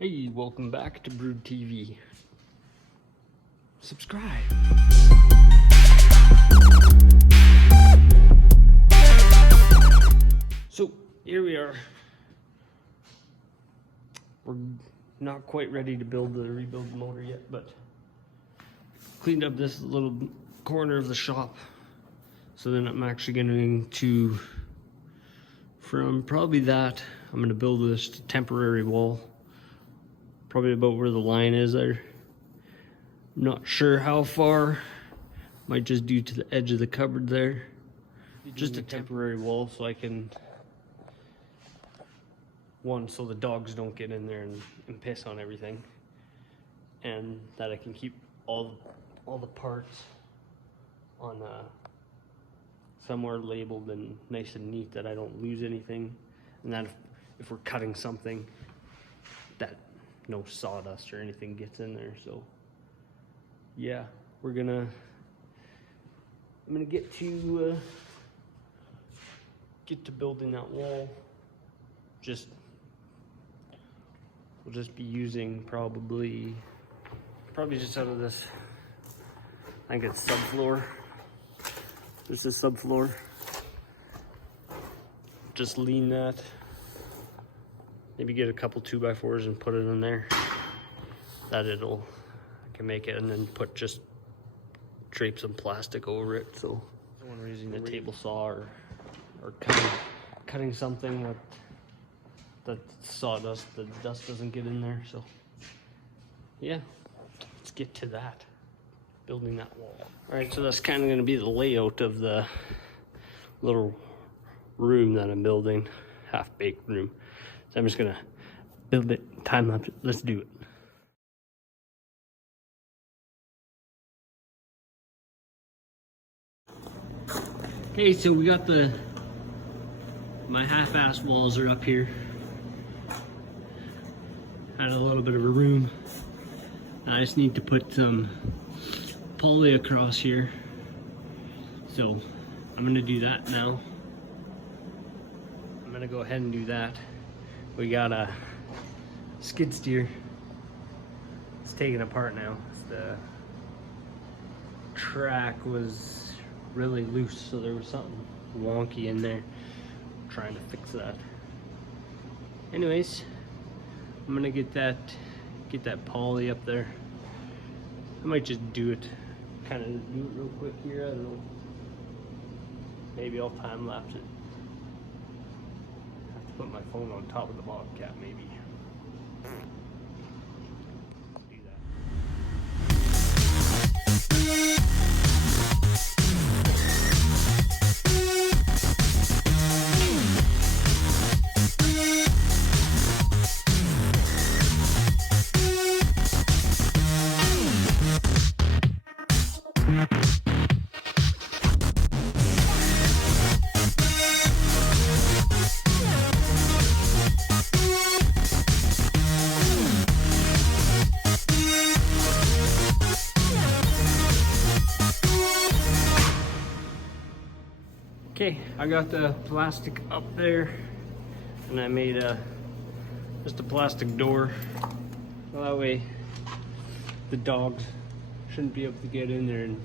Hey, welcome back to Brood TV. Subscribe. So, here we are. We're not quite ready to rebuild the motor yet, but cleaned up this little corner of the shop. So then I'm actually going to, from probably that, I'm going to build this temporary wall. Probably about where the line is there. Not sure how far. Might just do to the edge of the cupboard there. Just a temporary wall so I can, so the dogs don't get in there and piss on everything. And that I can keep all the parts on somewhere labeled and nice and neat, that I don't lose anything. And that if we're cutting something, that no sawdust or anything gets in there. So yeah, I'm gonna get to building that wall. We'll just be using probably just out of this, I think it's subfloor. This is subfloor. Just lean that. Maybe get a couple 2x4s and put it in there. I can make it, and then drape some plastic over it. So when we're using a table saw or cutting something with the sawdust, the dust doesn't get in there. So yeah, let's get to that, building that wall. All right, so that's kind of going to be the layout of the little room that I'm building, half-baked room. So I'm just gonna build it, time lapse it. Let's do it. Okay, so we got my half-ass walls are up here. Had a little bit of a room. I just need to put some poly across here. So I'm gonna do that now. I'm gonna go ahead and do that. We got a skid steer. It's taken apart now. The track was really loose, so there was something wonky in there. I'm trying to fix that. Anyways, I'm gonna get that poly up there. I might just do it real quick here. I don't know. Maybe I'll time lapse it. Put my phone on top of the Bobcat, maybe. Do that. Okay, I got the plastic up there, and I made just a plastic door. So that way the dogs shouldn't be able to get in there and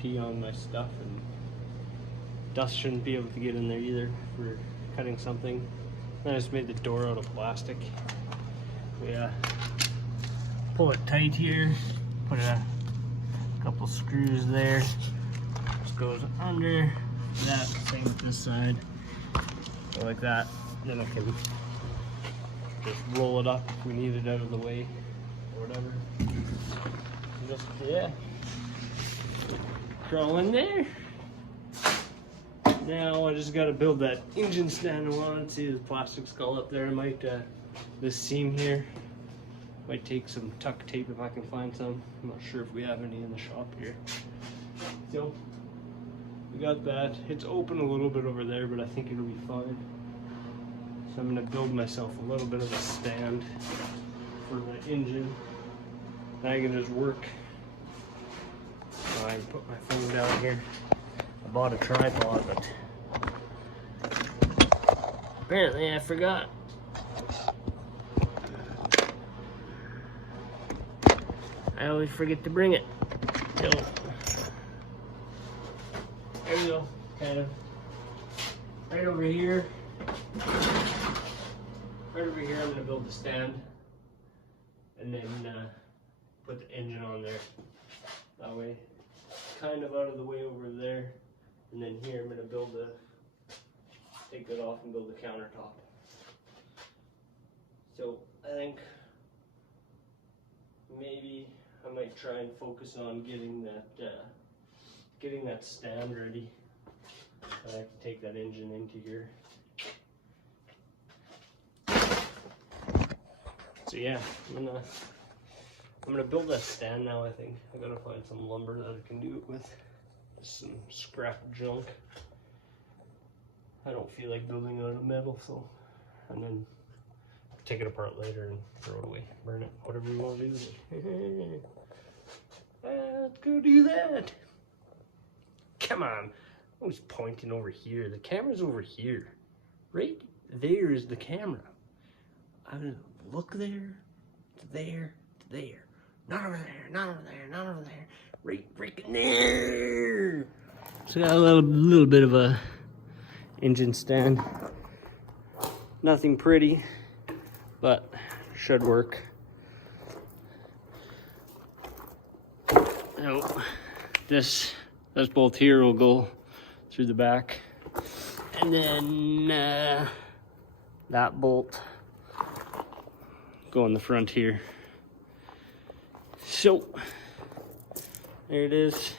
pee on my stuff, and dust shouldn't be able to get in there either for cutting something. And I just made the door out of plastic. We pull it tight here, put a couple screws there. Just goes under. That same with this side, so like that. Then I can just roll it up if we need it out of the way or whatever. Just crawl in there. Now I just got to build that engine stand I wanted. See the plastic skull up there. I might this seam here. Might take some tuck tape if I can find some. I'm not sure if we have any in the shop here. So we got that. It's open a little bit over there, but I think it'll be fine. So I'm gonna build myself a little bit of a stand for the engine. Now I can just work. So I can put my phone down here. I bought a tripod, but apparently I forgot. I always forget to bring it. So, there we go, kind of. Right over here, I'm gonna build the stand, and then put the engine on there. That way, kind of out of the way over there, and then here I'm gonna take that off and build the countertop. So I think maybe I might try and focus on getting that stand ready. I have to take that engine into here. So yeah, I'm gonna build that stand now. I think I gotta find some lumber that I can do it with. Some scrap junk. I don't feel like building it out of metal, so, and then take it apart later and throw it away, burn it, whatever you want to do with it. Let's go do that. Come on. I was pointing over here. The camera's over here. Right there is the camera. I'm gonna look there, to there, to there. Not over there, not over there, not over there. Right freaking there. So got a little bit of a engine stand. Nothing pretty, but should work. So this bolt here will go through the back, and then that bolt go in the front here. So there it is.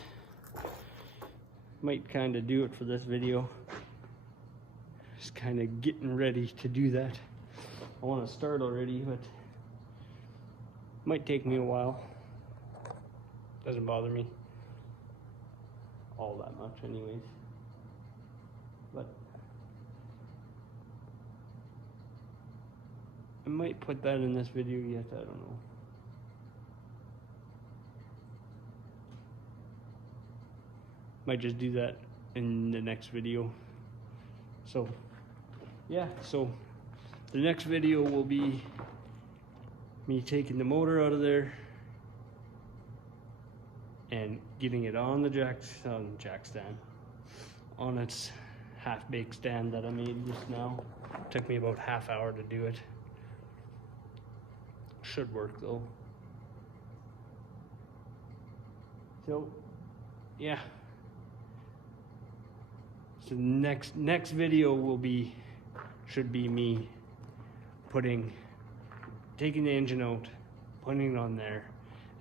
Might kind of do it for this video. Just kind of getting ready to do that. I want to start already, but might take me a while. Doesn't bother me all that much anyways. But I might put that in this video yet, I don't know. Might just do that in the next video. So yeah, so the next video will be me taking the motor out of there and getting it on the jack stand, on its half-baked stand that I made just now. It took me about half hour to do it. Should work though. So yeah. So next video should be me taking the engine out, putting it on there,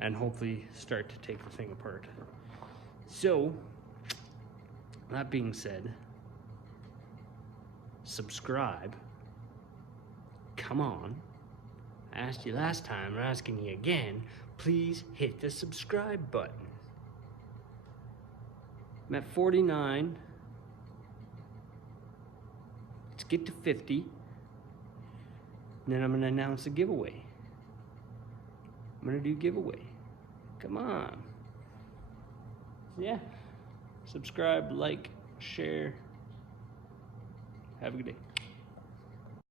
and hopefully start to take the thing apart. So that being said, subscribe. Come on. I asked you last time, I'm asking you again. Please hit the subscribe button. I'm at 49. Let's get to 50. And then I'm gonna announce a giveaway. I'm gonna do giveaway. Come on. Yeah. Subscribe, like, share. Have a good day.